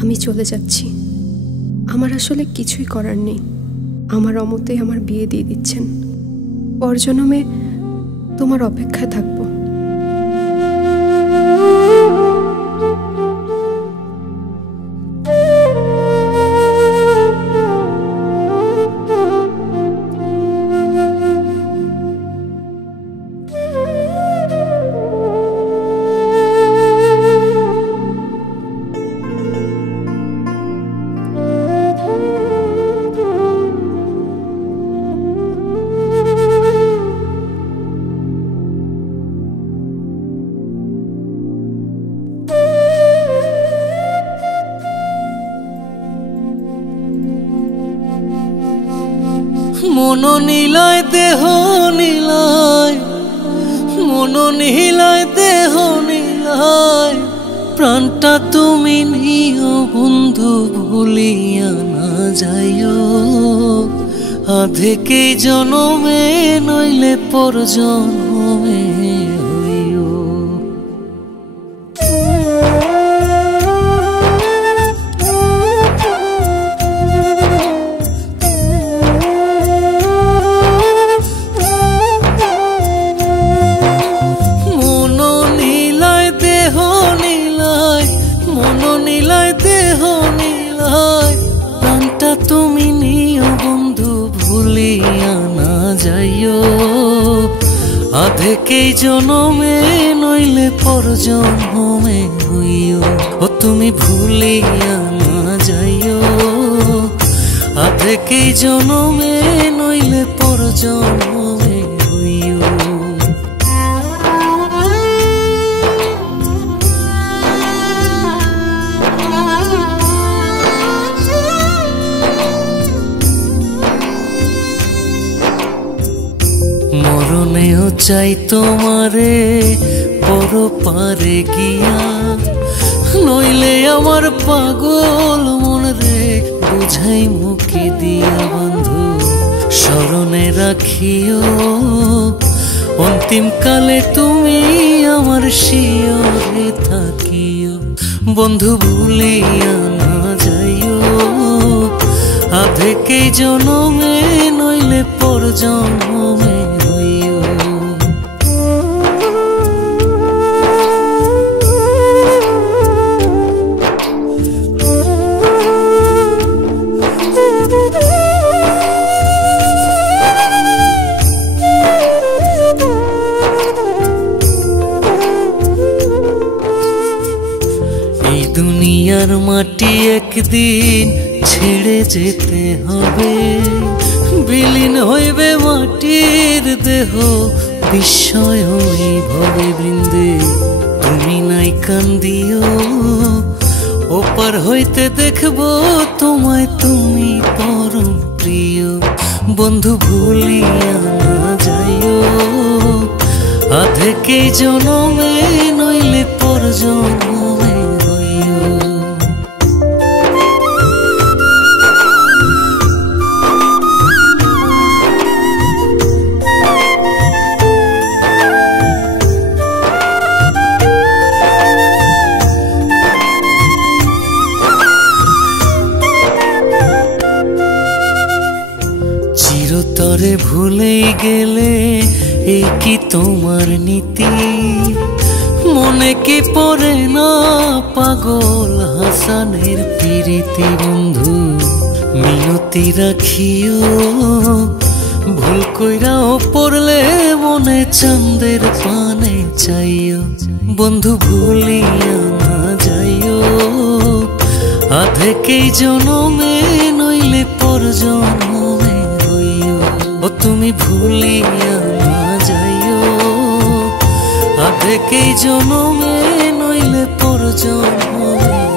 আমি চলে যাচ্ছি। আমার আসলে কিছুই করার নেই। আমার অমতে আমার বিয়ে দিয়ে দিচ্ছেন। পরজন্মে তোমার অপেক্ষায় থাকবো। মন নীলায় দেহ নীলায়, মন নীলায় দেহ নীলায়, প্রাণটা তুমি নিও বন্ধু ভুলিয়া না যাইও। আধেকে জনমে নইলে পর জনমে হইও। তুমি নিও বন্ধু ভুলিয়া না যাইও। আধেকে জনমে নইলে পর জনমে হইও। ও তুমি ভুলিয়া না যাইও। আধেকে জনমে নইলে পর জনমে হইও। মরণেও চাই তোমারে পর পারে গিয়া, নইলে আমার পাগল মন রে বুঝাই মুখে দিয়া। বন্ধু স্মরণে রাখিও অন্তিম কালে তুমি আমার শিয়রে থাকিও। বন্ধু ভুলিয়া না যাইও। আধেকে জনমে নইলে পর জনমে হইও। এই দুনিয়ার মাটি একদিন ছেড়ে যেতে হবে। বিলীন হইবে মাটির দেহ বিস্ময় ভবে বৃন্দে। তুমি নাই কান্দিও, ওপার হইতে দেখবো তোমায় তুমি পরম প্রিয়। বন্ধু ভুলিয়া না যাইও। আধেকে জনমে নইলে পর জনমে হইও। চিরতরে ভুলেই গেলে এই কি তোমার নীতি? মনে কি পড়ে না পাগল হাসানের প্রীতি? বন্ধু মিনতি রাখিও, ভুল কইরাও পড়লে মনে চাঁদের পানে চাইও। বন্ধু ভুলিয়া না যাইও। আধেকে জনমে নইলে পর জনমে হইও। ও তুমি ভুলিয়া না যাইও। আধেকে জনমে নইলে পর জনমে